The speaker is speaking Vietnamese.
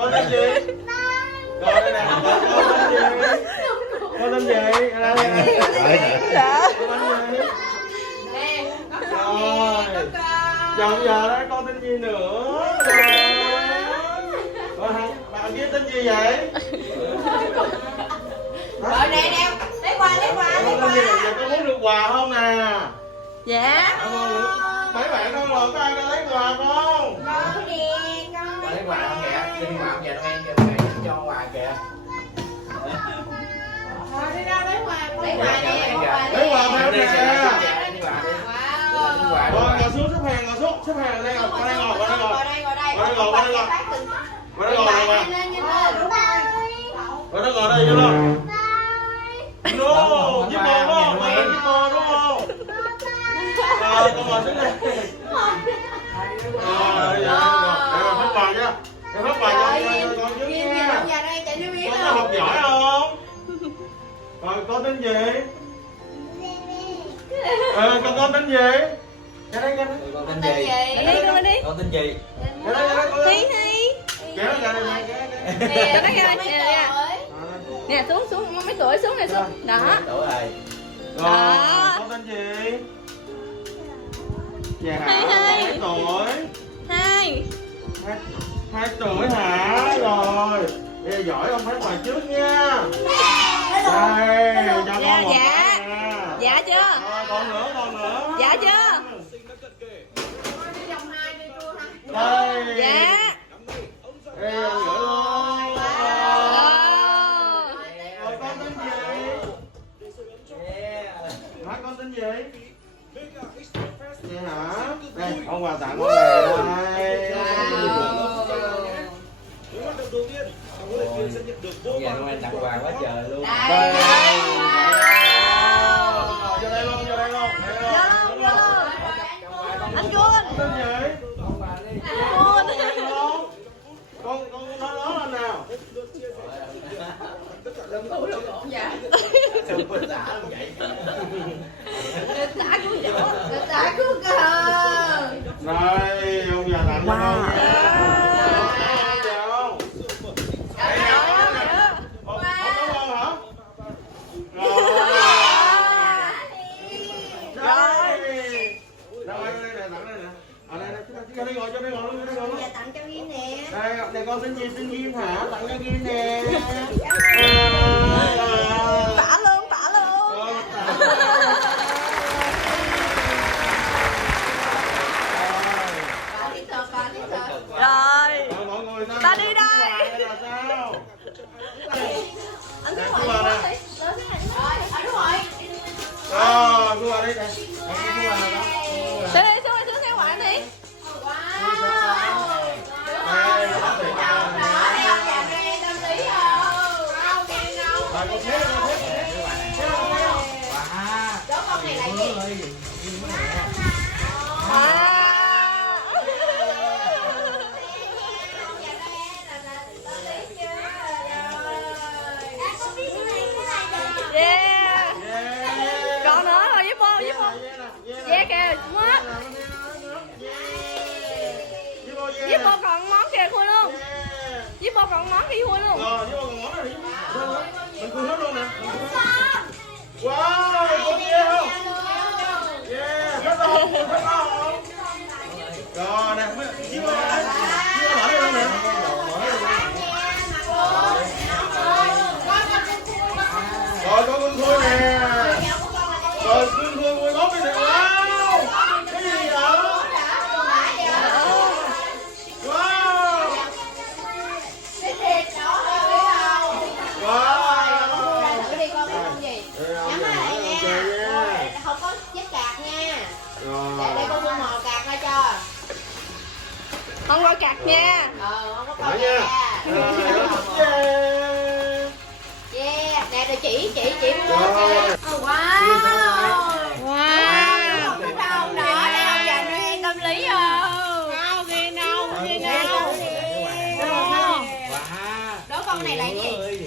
Con tên gì? Con đây nè, con tên gì? Con tên gì? Đây đây. Dạ. Con tên gì? Nè, có Rồi. con nè, có con. Giờ đấy con tên gì nữa? Rồi bạn kia tên gì vậy? Rồi nè nè, lấy quà lấy quà lấy Con tên gì? quà. Giờ có muốn được quà không nè? Dạ. Mấy bạn con rồi có ai ra lấy quà không? Con nè, con Lấy lấy quà không quà. kìa, đi quà không về Noel kìa, mẹ cho quà kìa. Rồi đi ra lấy quà, lấy quà nè, lấy quà Lấy quà nè. theo nè. Đi quà đi. Wow. Rồi ngồi xuống xếp hàng, ngồi xuống xếp hàng ở đây ngồi, qua đây ngồi, qua đây ngồi. Ngồi đây, ngồi đây. Qua đây ngồi, qua đây ngồi. Qua đây ngồi Nhanh ngồi. lên, nhanh lên. Qua đây ngồi đây vô luôn. No, giúp bò đúng không? Ngồi đây giúp bò đúng không? Rồi con ngồi xuống đây. Rồi, giờ em phát quà nha. Em phát quà cho con trước Nhìn nha. nhìn nhà đây chạy đi biết Con có không? học giỏi không? Rồi con tên gì? Con tên gì? Ra đây, ra đây. Con tên Tên gì? gì? Đi con đi. Con tên gì? Ra đây, ra đây, con Hi đây. hi. Kéo ra đây, ra đây. Nè, Nó ra, mấy nè, tuổi? Nè xuống mấy tuổi xuống nè xuống. Đó. Tuổi rồi. Rồi, con tên gì? Dạ hả? Mấy tuổi? 2. 2 tuổi hả? Rồi. Bây giờ giỏi ông phát quà trước nha. Đây, cho con Dạ, một dạ. cái nè. Dạ chưa? Rồi, còn nữa, còn nữa. Dạ chưa? Đi vòng 2 đi chua ha. Đây. Dạ. Đây, ông gửi luôn. Ờ. Rồi, con tên gì? Má con tên gì? Vậy hả? Đây, ông quà tặng con này đây. Nhà Noel tặng quà quá trời luôn. Đây. Vô đây luôn, vô đây luôn. Đây luôn. Anh Quân. Con tên gì? Con nói lớn lên nào. Sao con giả vậy? Đã cũng giỏi. Được đã cứu cơ. Đây, ông già tặng cho con nha. Không? Không cảm ơn hả? Rồi. Rồi đây nè, tặng đây nè. Ở đây nè, cho đây ngồi, cho đây ngồi luôn, cho đây ngồi luôn. Dạ tặng cho Duyên nè. Đây con tên gì? Tên Duyên hả? Tặng cho Duyên nè. Tả luôn, tả luôn. Còn tiếp tục, còn tiếp tục. Rồi. Mọi người sao? Ta đi đây. Là sao? Anh Nè, cứ cứ ngồi vào đi. nè. Rồi, anh đúng rồi. Rồi, cứ vào đây nè. Cứ vào nè. Xuống đi, xuống theo ngoại đi. Wow. Đây, nó thiệt Đâu nè. đó, đây ông già đây tâm lý không? Không, nghe đâu. Rồi, con xếp, con xếp. Wow. Đố con này là gì? À. Yeah. Còn nữa rồi giúp không? Giúp không? Yeah kìa, mất. Giúp con còn món kìa khui luôn. Giúp con còn món kia khui luôn. Rồi, với con món này đi. Mình khui hết luôn nè. Wow, con ghê không? Yeah, hết không? Hết không? Rồi nè, với con này. Với con mở đây luôn nè. Rồi, con khui nè. Rồi, khui 14 cái này. Wow! Cái gì vậy? Wow! Cái thịt đó rồi biết không? Wow! Thử đi con biết con gì? Nhắm lại nha. Rồi, không có vết cạc nha. Để con mua mò cạc ra cho. Không có cặt nha. Không có Phải coi nha. nha. Yeah, nè rồi chỉ mua Rồi. wow. Wow. Không biết không đó, đây ông già Noel tâm lý không? Không, ghi đâu, ghi đâu. Wow. Đố con này là gì?